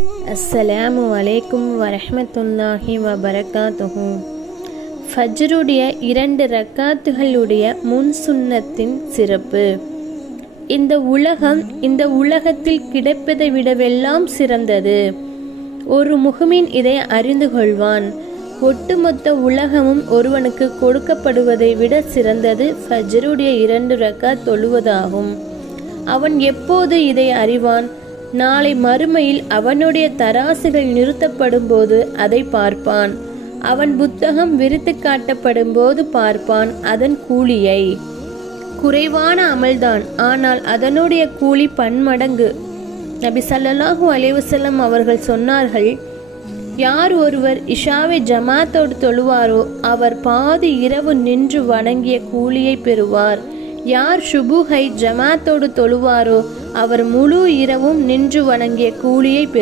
அஸ்ஸலாமு அலைக்கும் வரஹ்மத்துல்லாஹி வபரகாத்துஹு. ஃபஜ்ருடைய 2 ரக்காத்துகளுடைய முன் சுன்னத்தின் சிறப்பு. இந்த உலகத்தில் கிடைப்பதை விடவெல்லாம் சிறந்தது. ஒரு முஃமின் இதை அறிந்து கொள்வான். ஒட்டுமொத்த உலகமும் ஒருவனுக்கு கொடுக்கப்படுவதை விட சிறந்தது ஃபஜ்ருடைய 2 ரக்காத் தொழுவதாகும். அவன் எப்போது இதை அறிவான்? நாளை மறுமையில் அவனுடைய தராசுகள் நிறுத்தப்படும் போது அதை பார்ப்பான். அவன் புத்தகம் விரித்து காட்டப்படும் போது பார்ப்பான் அதன் கூலியை. குறைவான அமல்தான், ஆனால் அதனுடைய கூலி பன்மடங்கு. நபி ஸல்லல்லாஹு அலைஹி வஸல்லம் அவர்கள் சொன்னார்கள், யார் ஒருவர் இஷாவை ஜமாத்தோடு தொழுவாரோ அவர் பாதி இரவு நின்று வணங்கிய கூலியை பெறுவார். யார் சுபுஹை ஜமாத்தோடு தொழுவாரோ அவர் முழு இரவும் நின்று வணங்கிய கூலியை பெறுவார்.